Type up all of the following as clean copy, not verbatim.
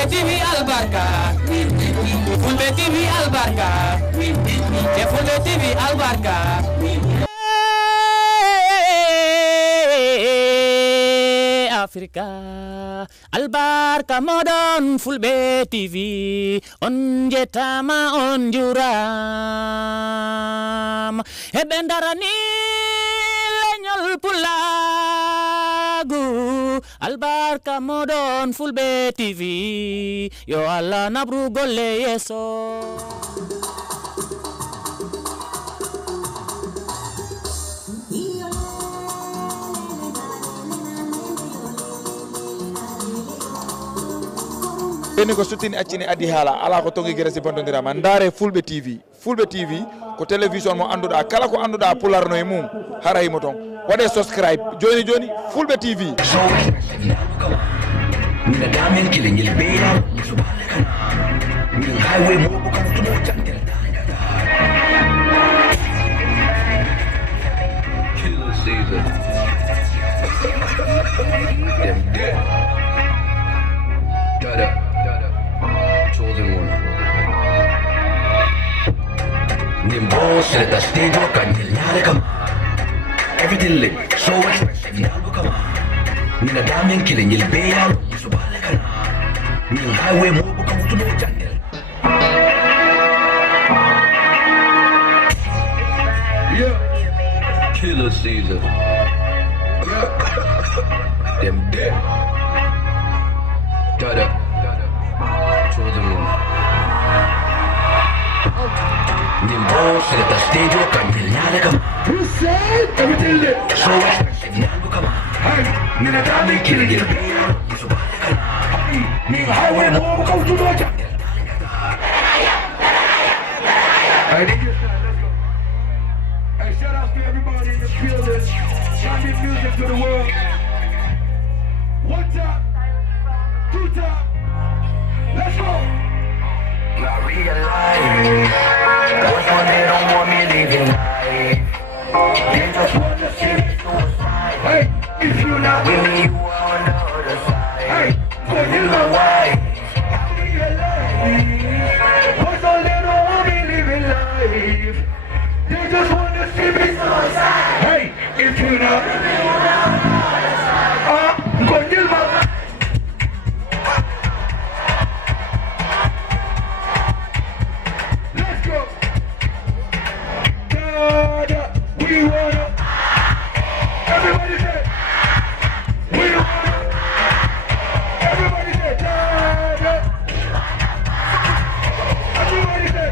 Fulbe TV albarka Fulbe TV albarka te Fulbe TV albarka Africa albarka modon Fulbe TV on jetama on juram e bendarani leñol pulagu albarka modon Fulbe TV yo Allah nabru golle yeso eni ko suttini accini adi haala ala ko tongi gere si bondodirama ndare Fulbe TV ko télévision mo anduɗa kala ko anduɗa pularno e mum hara himo ton waɗe subscribe joni Fulbe TV mina damen kile ngel beya subhana kana min highway mo ko kan to jantel killer season Dada chosen one nimbo seleta stage kan nyale kama everything lit so expressive nalgo kama nina damen kile ngel beya subhana kana min highway mo ko kan to jantel yeah killer season yeah them dead Dada chosen one nimbo seleta stage kan nyale kama you said everything lit so expressive nalgo kama nina damen kile ngel beya subhana kana min highway mo ko kan to jantel I need you. Hey, shout out to everybody in the building. Champion music to the world. One time, two time. Let's go. I realize those one they don't want me living life. They just want to see me suicide. Hey, if you're not with me, you are on the other side. Hey, but you know why? I realize those one they don't want me living life. They just want to see me suicide. Hey, if you're not with me, you are on the other side. Let's go. Dada, we wanna. Everybody say, we wanna. Everybody say, Dada. Everybody say,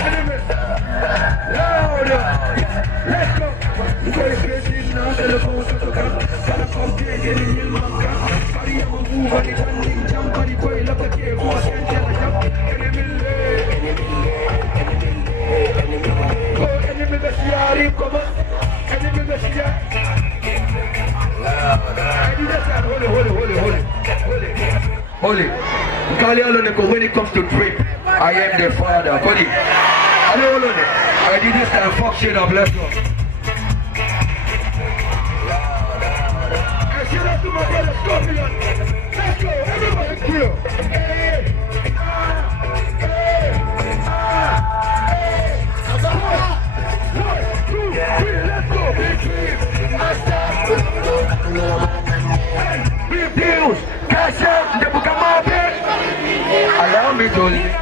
enemy. Louder. Let's go. You gotta get in now, telephone to come. Gotta come get in the manka. Body of a move, body turning, jump, body boy, look at you, go and tell a jump. Enemy. Go, enemy, the Shiari, come on. Enemy, the Shiari. I do that, holy. When it comes to drip, I am the father. Holy. I did this time, fuck shit up, let's go. Shout out to my brother Scorpion. Let's go, everybody clear. Hey. One, two, three, let's go, big dream. Big deals, cash out, the book of my bed. Allow me to live.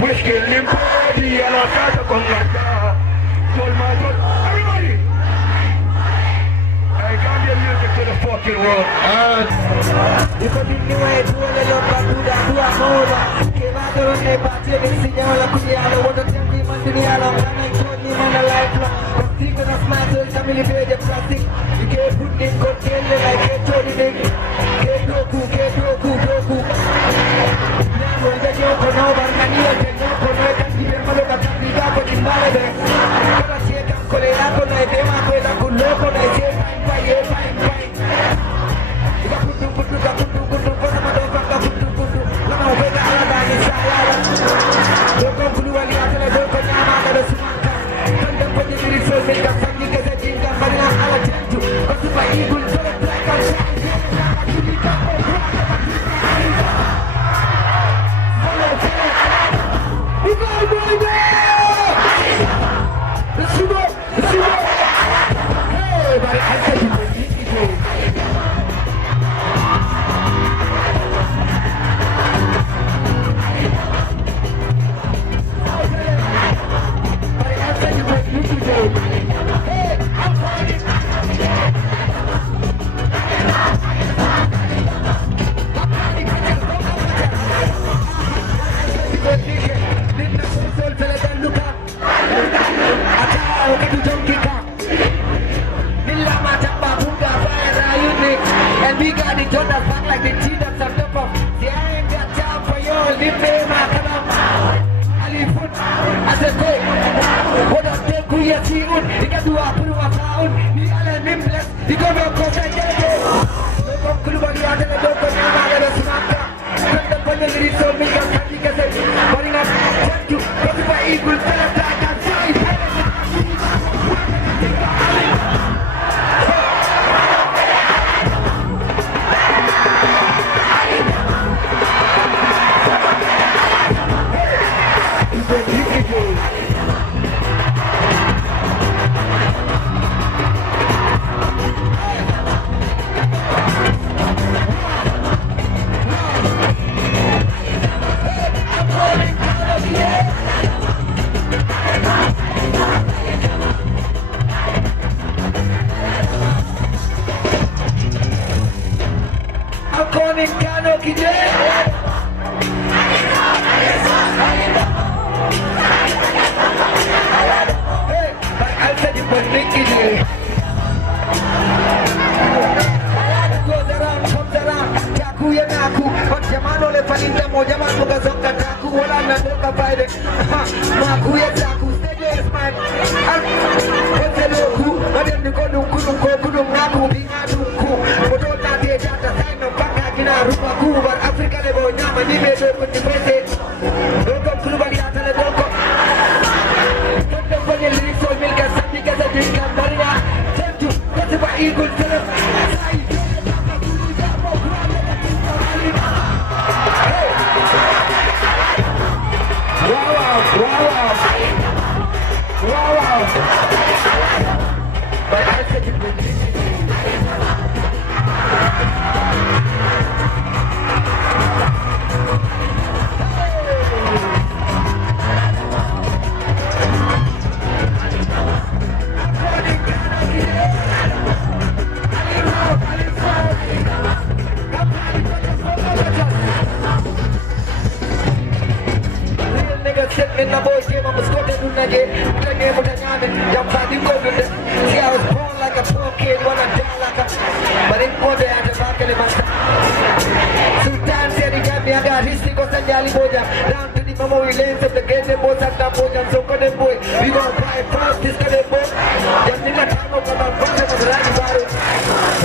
Whiskey, Limpardi, and I'll start to come like that. Everybody! I got your music to the fucking world. If I didn't know it, I would have to do that. Came out of the party, and see you all up in the other. What a tempting man to the other. And I told him on a lifelong. But think on a smart, so it's a million of plastic. You can't put in cocktail like a Tony Nick. Can't go cool. Now, you're going to know about Mania. You're going to know about the Mania. tahu ketujung kita. Nila macam babunga fire unique. And we got it on us back like the cheetahs on top of. See, I ain't got time for your live makanam. Ali foot as a day. What a day kuya siun. Ika dua puluh tahun. Ni ala nimbles. Ika doko saja. Doko kulubari ada doko nama ada semangka. Kanda panjang diri so mika kaki kasih. Baringan janju. Kau pak ikut teratakan saya. Kano kije. Hey, I'll tell you what Nick kije. Goes around, comes around. Taku ya naku. But jamano le palinda mo jaman mo gazonga taku. Wala na doka paide. Maku ya taku. Steady as mine. What's a loku? Madem ni kodung kudung naku. Bingadungku. Bodo na de jata sign no paka. Rumah kubar Afrika ne bawa nyama ni bedo pun dipese. Doko kulubali atale doko. Tanda punya lirik soal milka sandi kasa jadikan marina. Tentu kata pak ikut terus. Wow. But I said you bring it. In the boys game, I'm a squad in the game. The game with the name, young body go with it. See, I was born like a poor kid, wanna die like a. But in one day, I just back in the master. Sultan said he got me, I got history, go send Yali Boja. Down to the memory lanes of the gate, the boys at the Boja, so good and boy. We gon' buy fast, this kind of boy. Young nigga, time up, I'm a brother of the Rani Baru.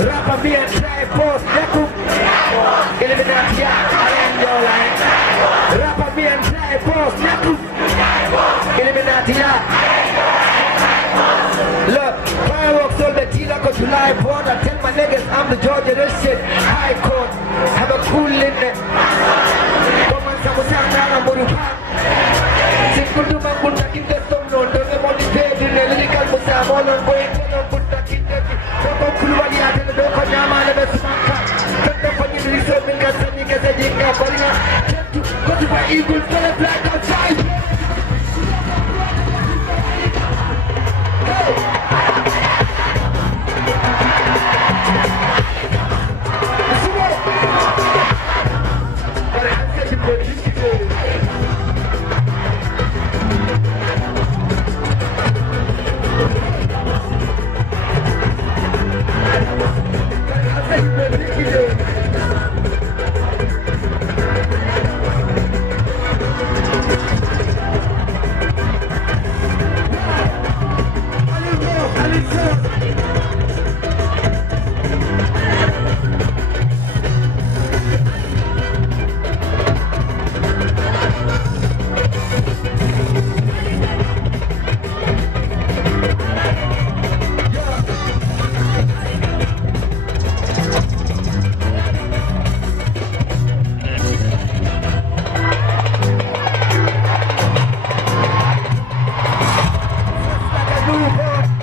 Rap and be and try, boss, Yaku. Eliminati, I am your line. Rap and be and try, boss, Yaku. Eliminati, look, fireworks all the Tina go July 4th. I tell my niggas I'm the judge of this shit. High court, have a cool in it. Come on, Samusana, Murupa. Simple to my good, I keep the stone on. Don't get motivated in the lyrical Musam. All on going, don't put the kid. Don't Kulwadi, I tell the Doko Nama, and the Samaka. Cut the funny research, Milka, Sanika, Sajika, Barina. Go to my eagle, tell a black outside.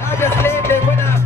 I just laid there when I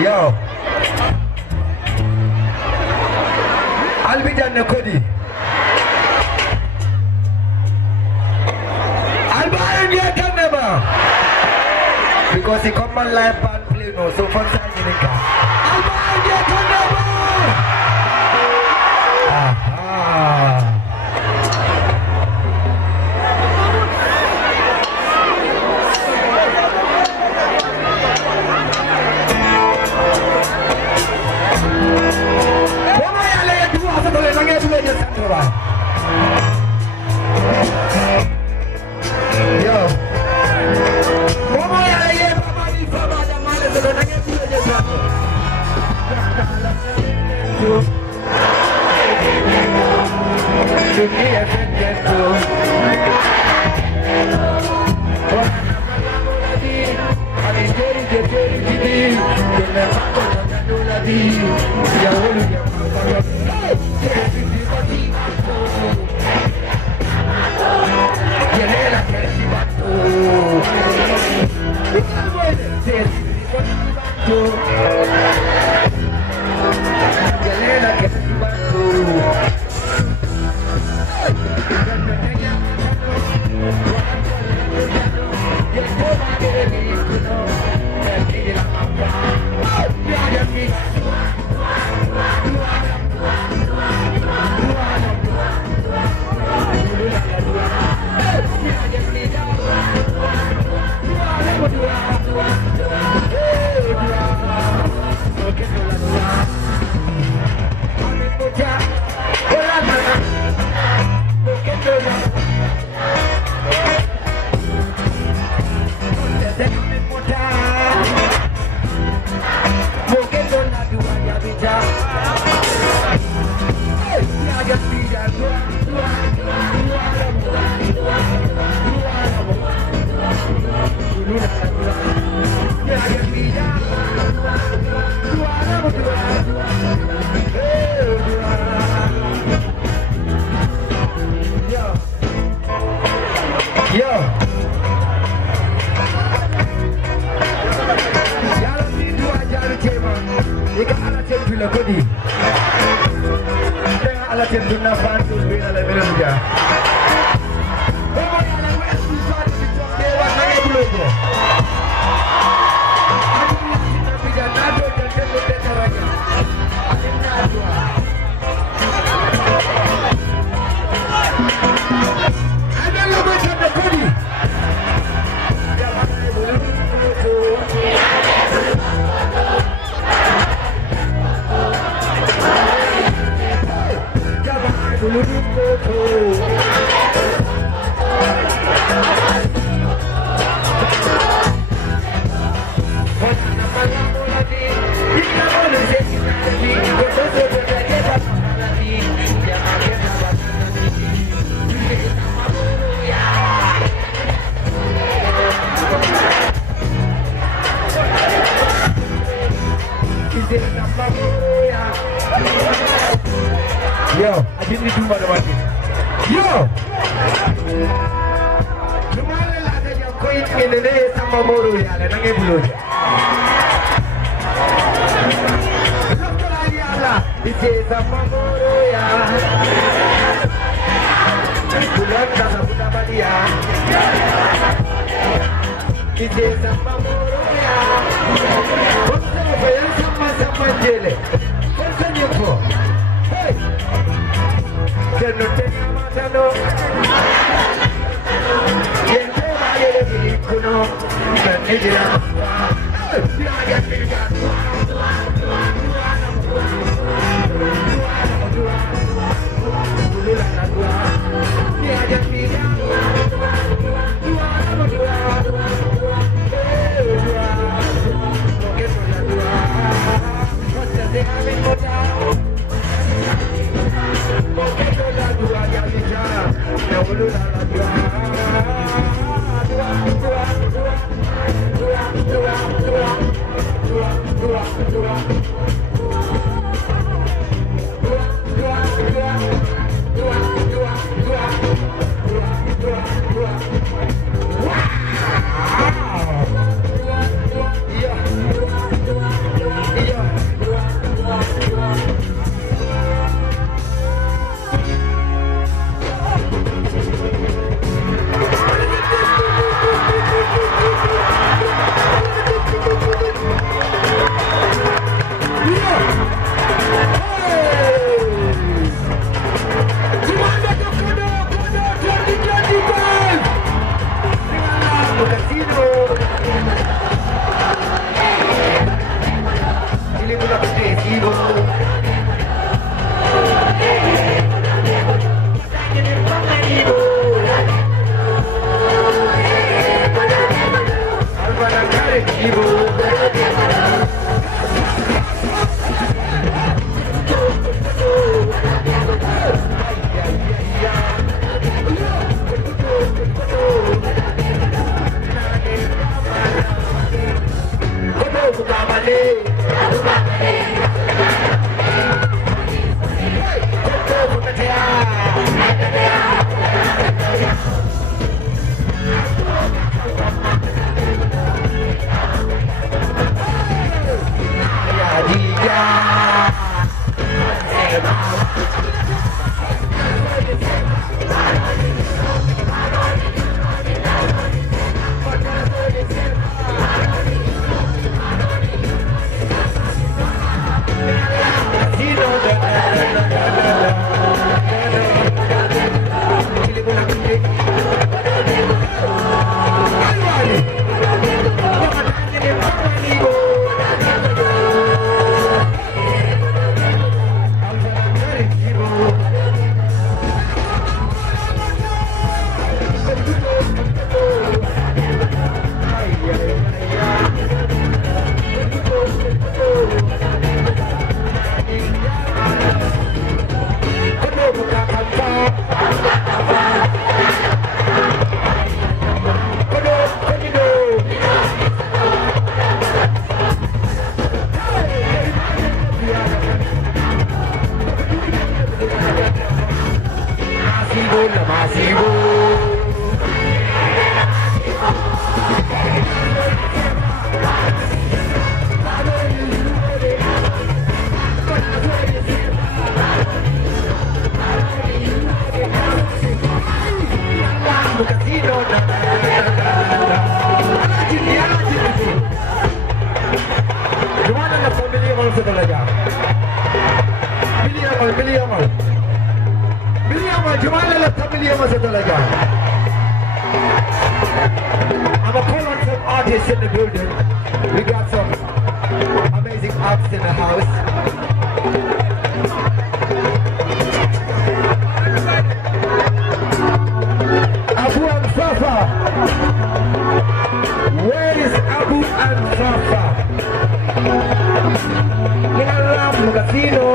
Yo. I'll be done, Cody. I'll buy him yet, never. Because he come on live and play no, so fun side in the car. I'll buy him yet, never. Aha. Yo, I didn't do what I wanted. Yo! Tomorrow, I said you're going in the day, some more, and I get blue. This is a Mamoya. This is a Mamoya. What's the way? What's the name? Hey! Can you take a matano? Yes, I kuno. Can you do that? artists in the building. We got some amazing artists in the house. Abu and Fafa. Where is Abu and Fafa? In a lamb casino.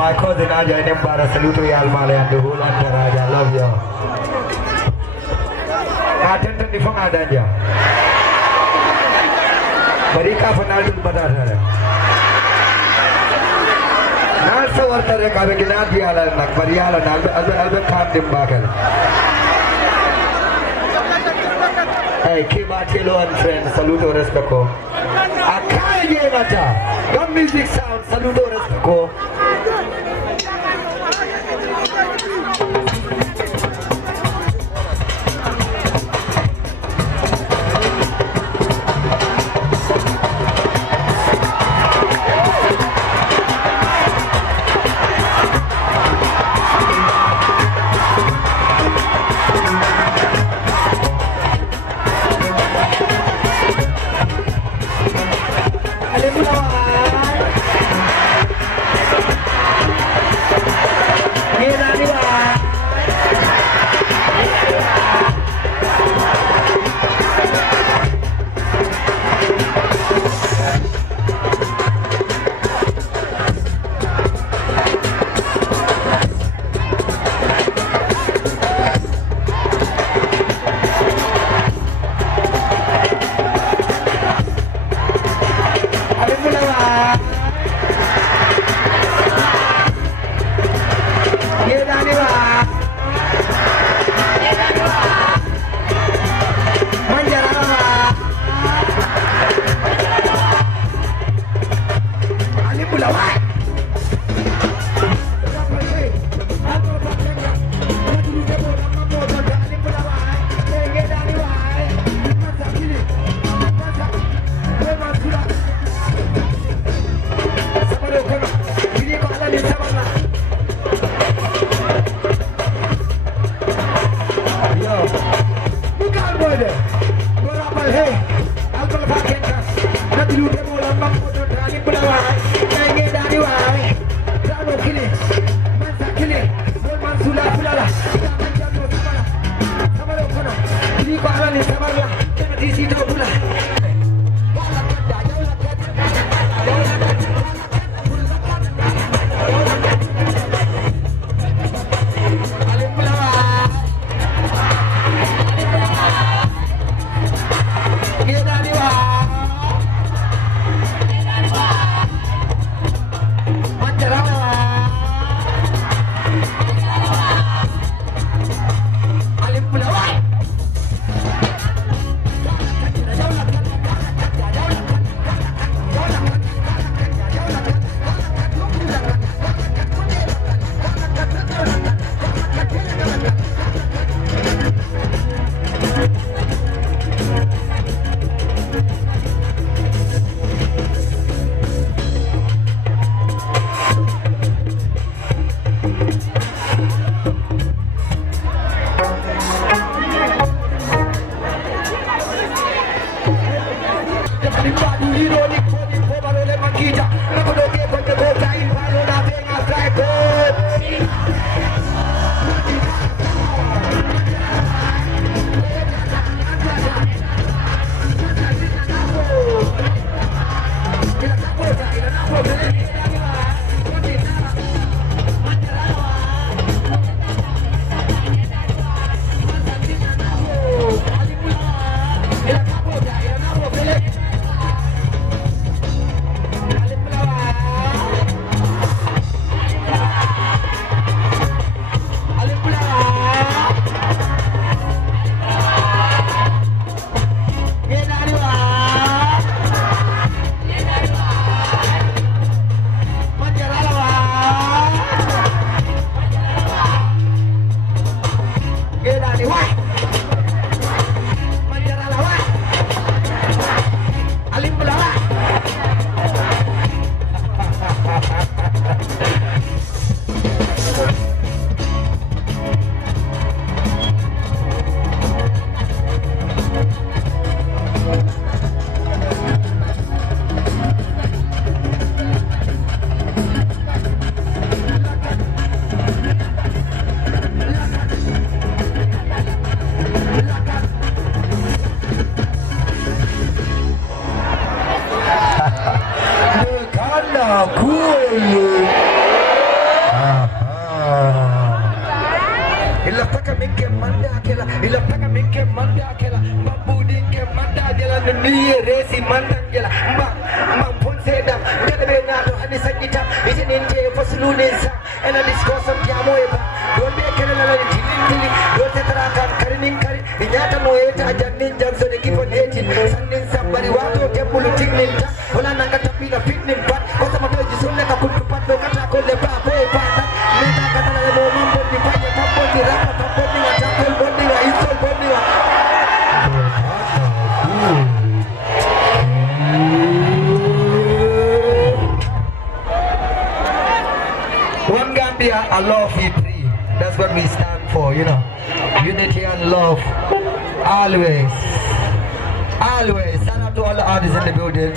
My cousin Aja Nembara, saluto y alma le ando Hulanda Raja, love you. Atenten di phone ada aja. Mereka penalti badar ada. Nasa warta rek abe gina diala nak bariala albe kam dimbakan. Hey, Kimatilo and friends, saludo respecto. Akaye mata. Gun music sound, saludo respecto. Don't be a ninja. Wala nang katapi na fit nim pat. Basta matoy jisun na kapuntupat do kata ko le pa boy pata. Meta kata na mo mambo ni pa ya mambo ni rapa mambo ni wa chapel bondi wa isol bondi wa. One Gambia, a love we three. That's what we stand for, you know. Unity and love. Always. Always. Shout out to all the artists in the building.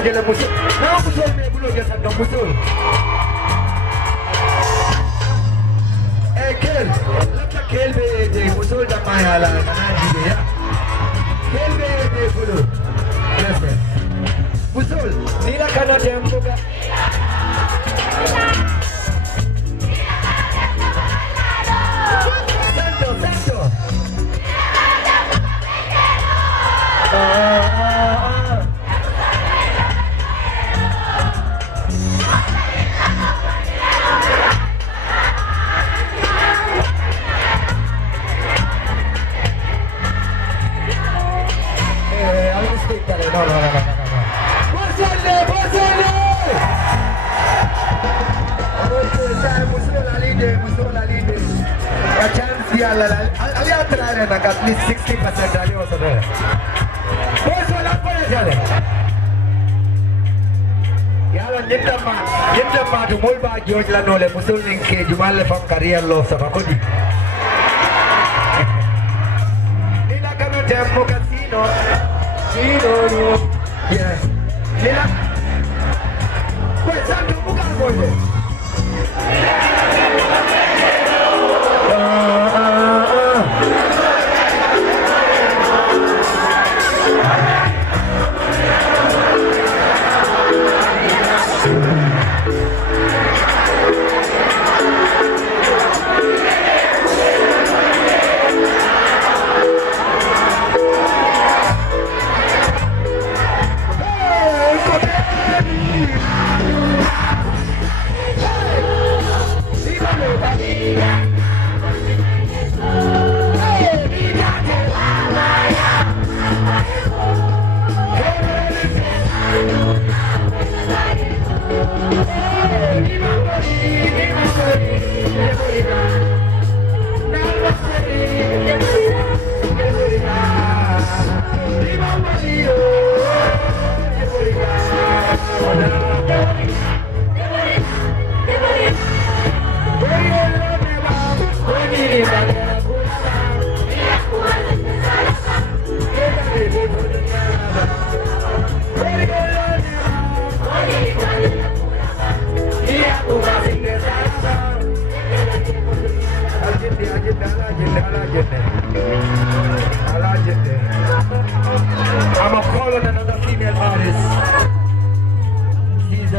Aja lah musuh. Nah musuh ni belum dia sadar musuh. Kel, lepas kel be musuh dah maya lah kanan dia ya. Kel be dulu. Yes. Musuh, ni lah kanan dia muka. Santo. No. Musuh la lide. A chance dia la. Ali atrás na at least 60% ali o sabe. Musuh la pone jale. Yala nyetta ma tu mol ba gyoj la no le musuh ning ke jumal le fam career lo sa ko di. Nila kanu tempo casino. Yeah. Nila. Pues santo bukan boleh.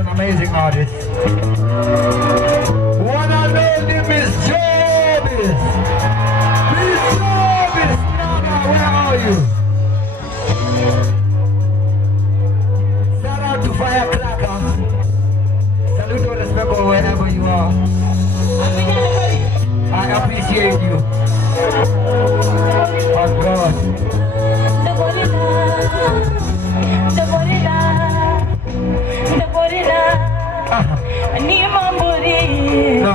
an amazing artist. One and only Miss Jarvis. Miss Jarvis, Nana, where are you? Shout out to Firecracker. Salute and respect wherever you are. I appreciate you. Oh God. No.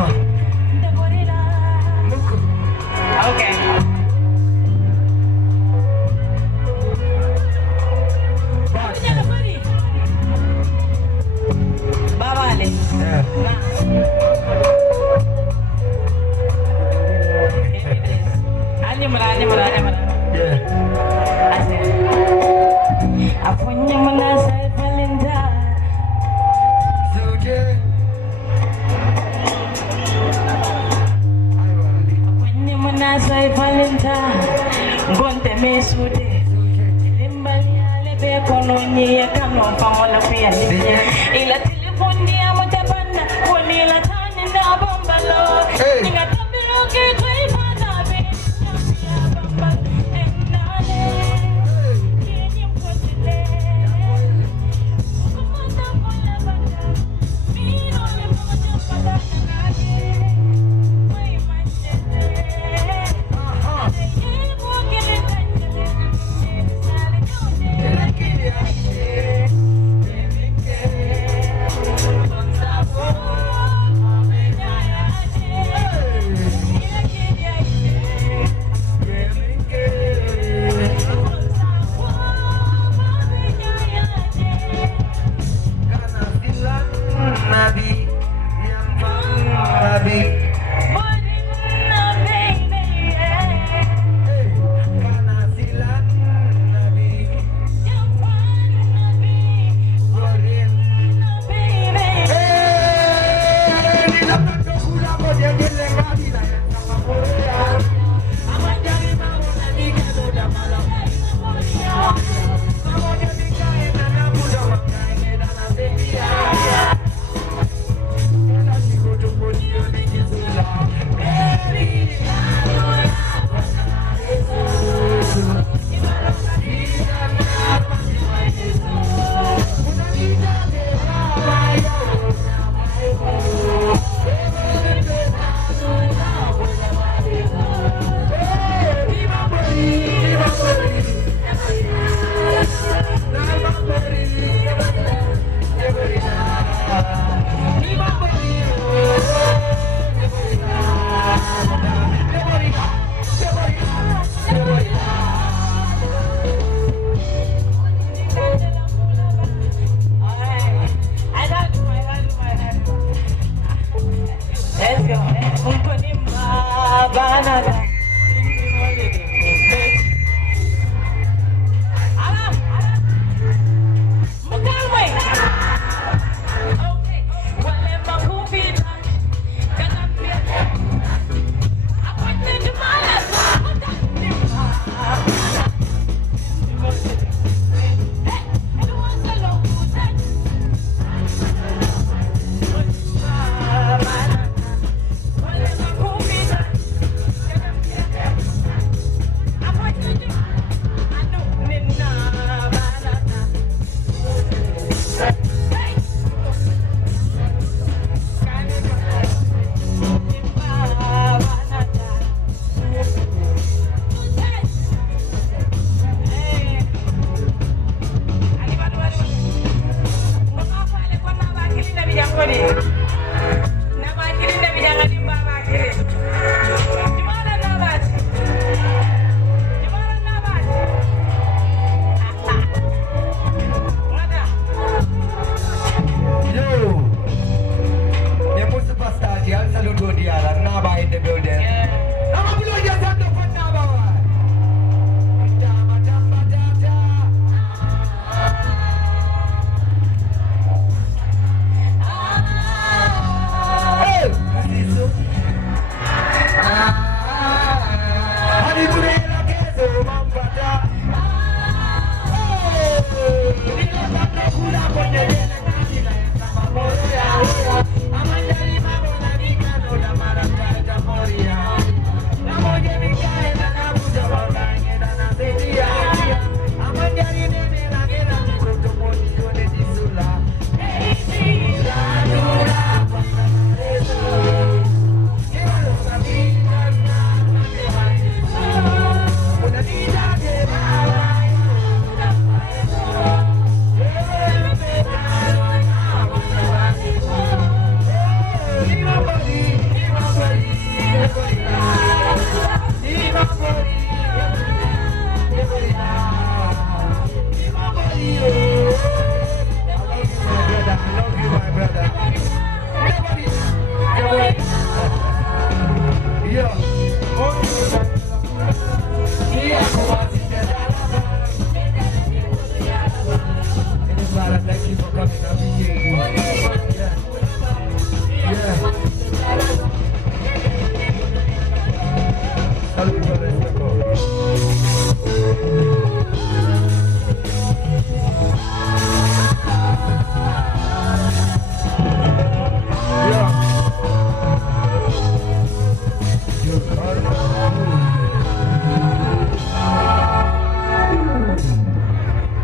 Okay. Babale. Yeah. Animal. Yeah. I said, Apunya menasa Valentine. Suji. Apunya menasa Valentine. Gonte me sude. Limbali alebe kononye ya kano pamola pia. Ila telefoni ya mojabana. Koni la tani na bombalo. Hey. Ninga tambiro ke tui padabe. Tambia bombalo. Enale. Kini mpotele. Kumanda mola banda. Mino le moja pada nage. Mai machete.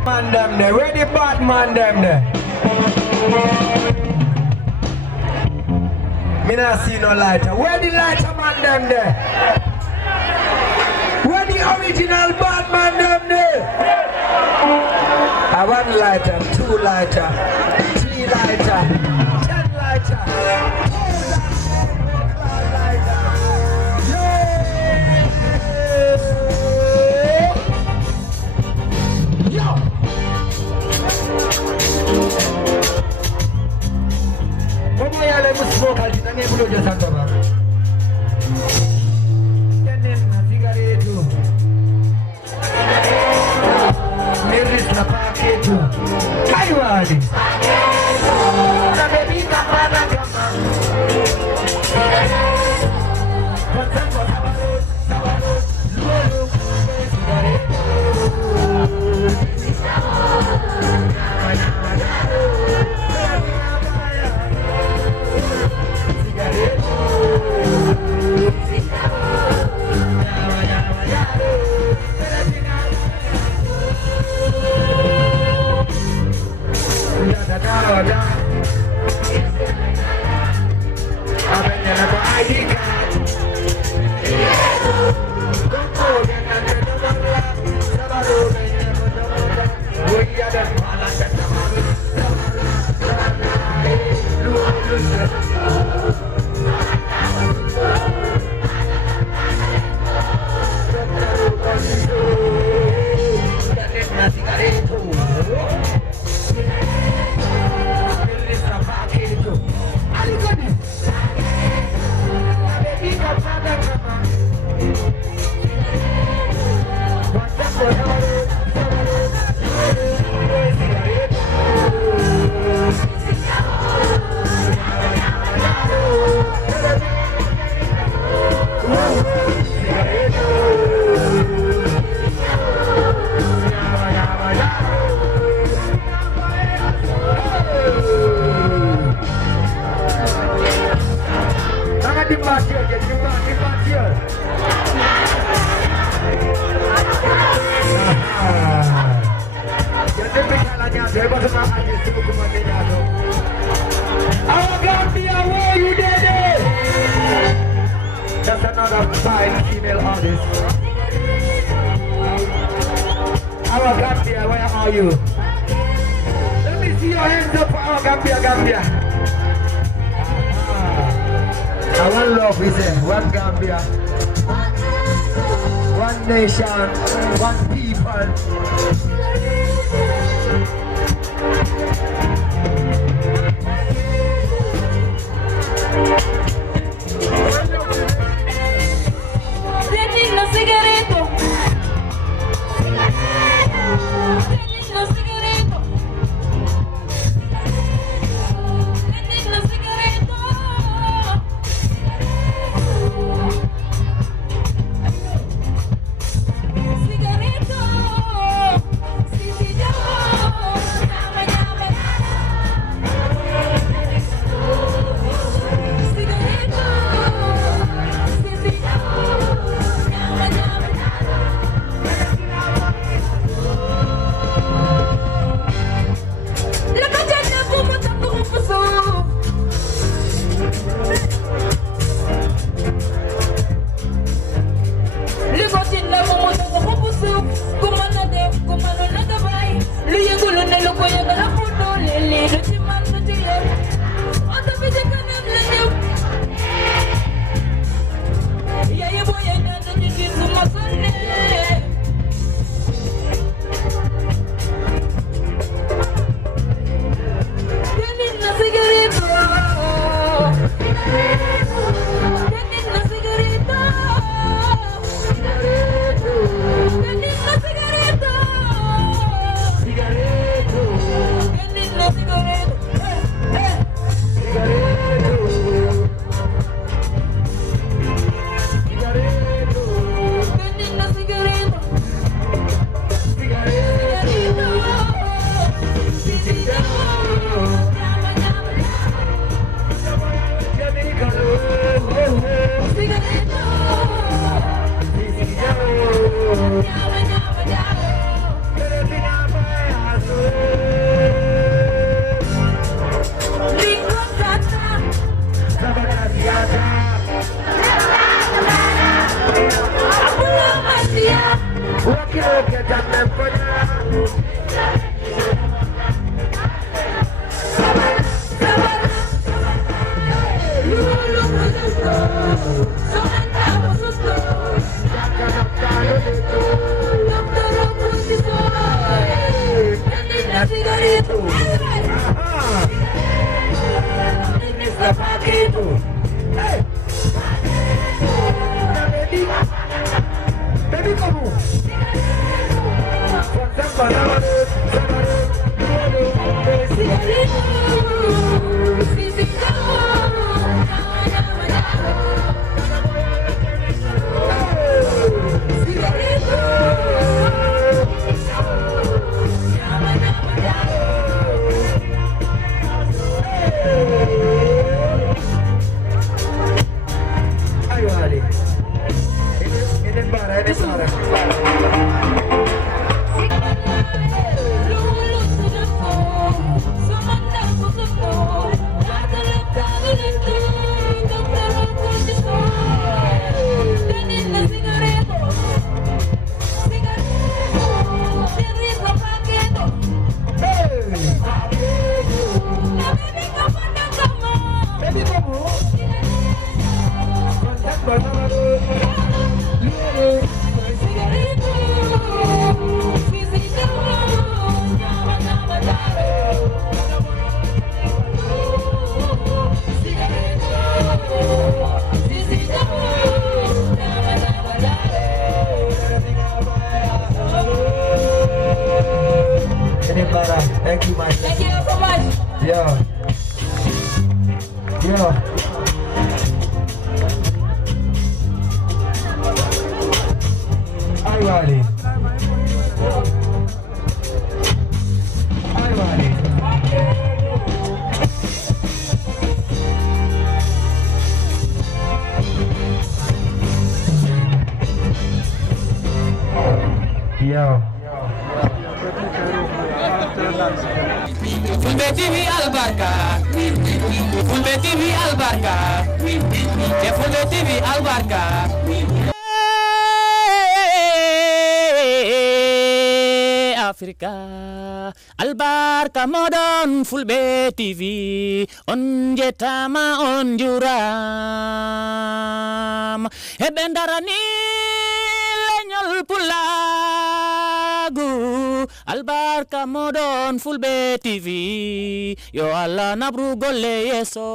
Man them there, where the bad man them there? Me not see no lighter. Where the lighter man them there? Where the original bad man them there? I want lighter, 2 lighter, 3 lighter, 10 lighter, 2 lighter. Yo! Como ya le hemos smoke al dinero bulo ya santo ba. Tienen una cigarette. Meris la paquete. Kaiwadi. Na baby kapana kama. Pasando sábado, luego cigarette. That's another fine female artist. Our Gambia, where are you? Let me see your hands up for our Gambia. One love, we say, one Gambia, one nation, one people. la paquito. Hey. Baby, come on. Ayo Ali. Ini bara. Thank you, man. Thank you so much. Yeah. Yeah. Ayo Ali. Ayo Ali. Yeah. Fulbe TV Albarka, Fulbe TV Albarka, Fulbe TV Albarka. Afrika Albarka modon Fulbe TV on jetama on juram hebendarani lenyol pulagu Albarka modon Fulbe TV yo Allah nabru golle yeso.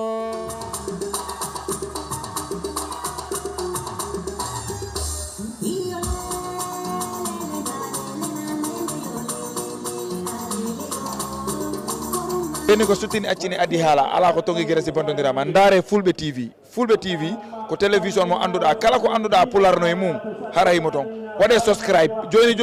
beni ko sutini accini adi hala ala ko tongi gere si bondondira man ndare Fulbe TV ko télévision mo anduda kala ko anduda pularno e mum haray mo ton wade subscribe joni